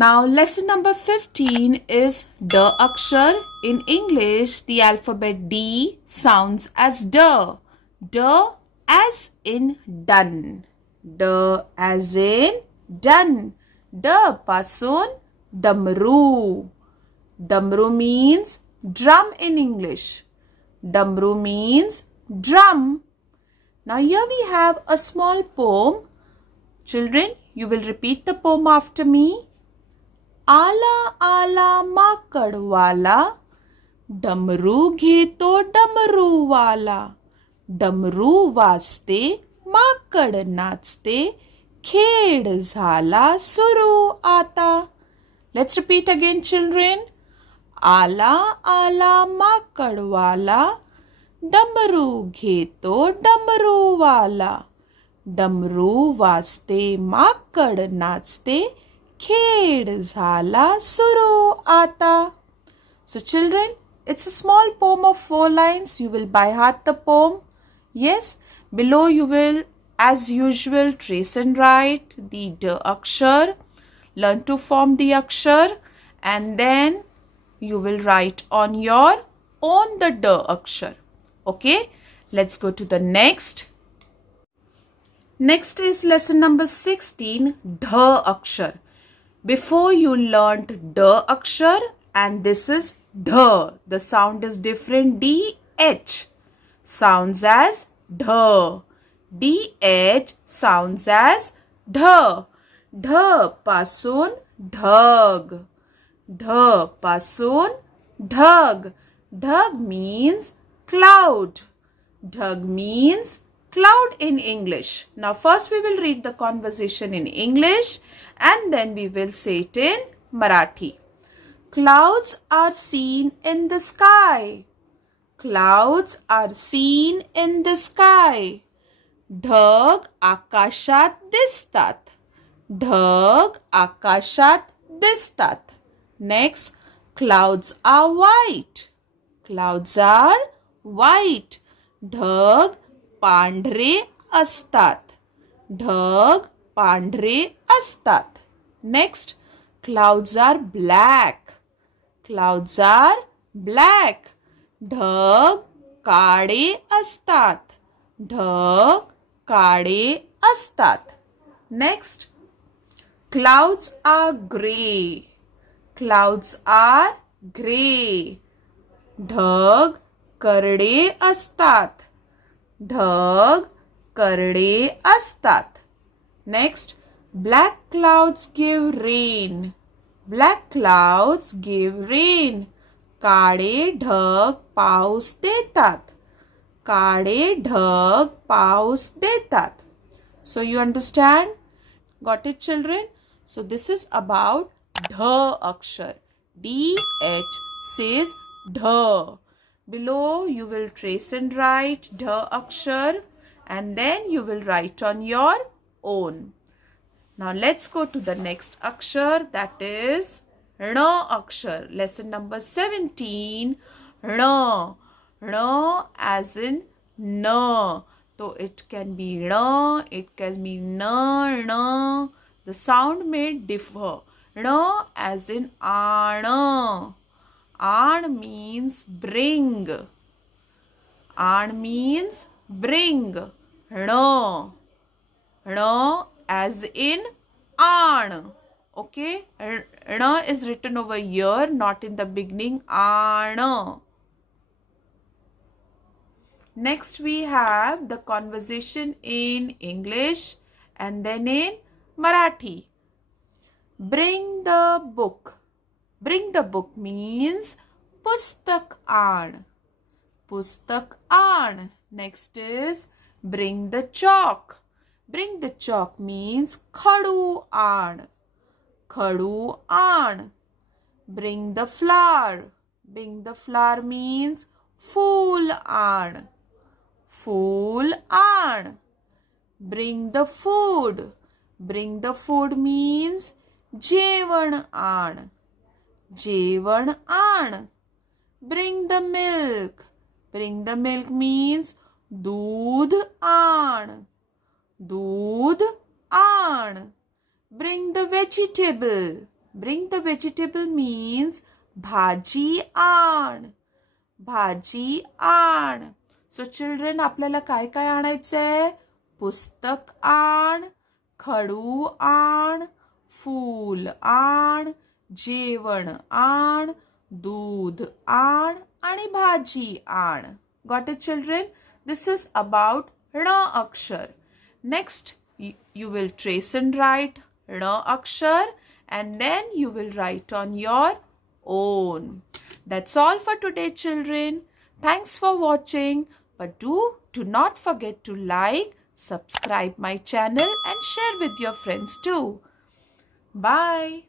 Now lesson number 15 is D akshar. In English, the alphabet D sounds as D. D as in done. D as in done. D pasun damru. Damru means drum in English. Damru means drum. Now here we have a small poem. Children, you will repeat the poem after me. आला आला माकडवाला, डमरू घेतो डमरूवाला. डमरू वाजते, माकड नाचते, खेळ झाला सुरू आता. Let's repeat again, children. आला आला माकडवाला, डमरू घेतो डमरूवाला. डमरू वाजते, माकड नाचते, खेळ झाला सुरू आता. So children, it's a small poem of 4 lines. You will by heart the poem. Yes, below you will as usual trace and write the D akshar. Learn to form the akshar and then you will write on your own the D akshar. Okay, let's go to the next. Next is lesson number 16, D akshar. Before you learnt D akshar and this is D. The sound is different. D-H sounds as D. D-H sounds as D. D pasun dhag. D pasun dhag. Dhag means cloud. Dhag means cloud in English. Now first we will read the conversation in English and then we will say it in Marathi. Clouds are seen in the sky. Clouds are seen in the sky. ढग आकाशात दिसतात. ढग आकाशात दिसतात. Next, clouds are white. Clouds are white. ढग पांढरे असतात. ढग पांढरे असतात. Next, clouds are black. Clouds are black. ढग काळे असतात. ढग काळे असतात. Next, clouds are gray. Clouds are gray. ढग करडे असतात. ढग करडे असतात. Next, black clouds give rain. Black clouds give rain. काळे ढग पाऊस देतात. काळे ढग पाऊस देतात. So you understand? Got it, children? So this is about D akshar. D-H says D. Below you will trace and write D akshar and then you will write on your own. Now let's go to the next akshar, that is N akshar. Lesson number 17, N. N as in N. So it can be N, it can be N, N. The sound may differ. N as in An. An means bring. An means bring. N. N as in An. Okay. N is written over here, not in the beginning. An. Next we have the conversation in English and then in Marathi. Bring the book. Bring the book means pustak aan. Pustak aan. Next is bring the chalk. Bring the chalk means khadu aan. Khadu aan. Bring the flower. Bring the flower means fool aan. Fool aan. Bring the food. Bring the food means jevan aan. Jevan aan. Bring the milk. Bring the milk means doodh aan. Doodh aan. Bring the vegetable. Bring the vegetable means bhaji aan. भाजी आण. So children, आपल्याला काय काय आणायचंय? पुस्तक आण, खडू आण, फूल आण, जेवण आण, दूध आण आणि भाजी आण. Got it, children? This is about ण अक्षर. Next, you will trace and write ण अक्षर and then you will write on your own. That's all for today, children. Thanks for watching. But do not forget to like, subscribe my channel and share with your friends too. Bye.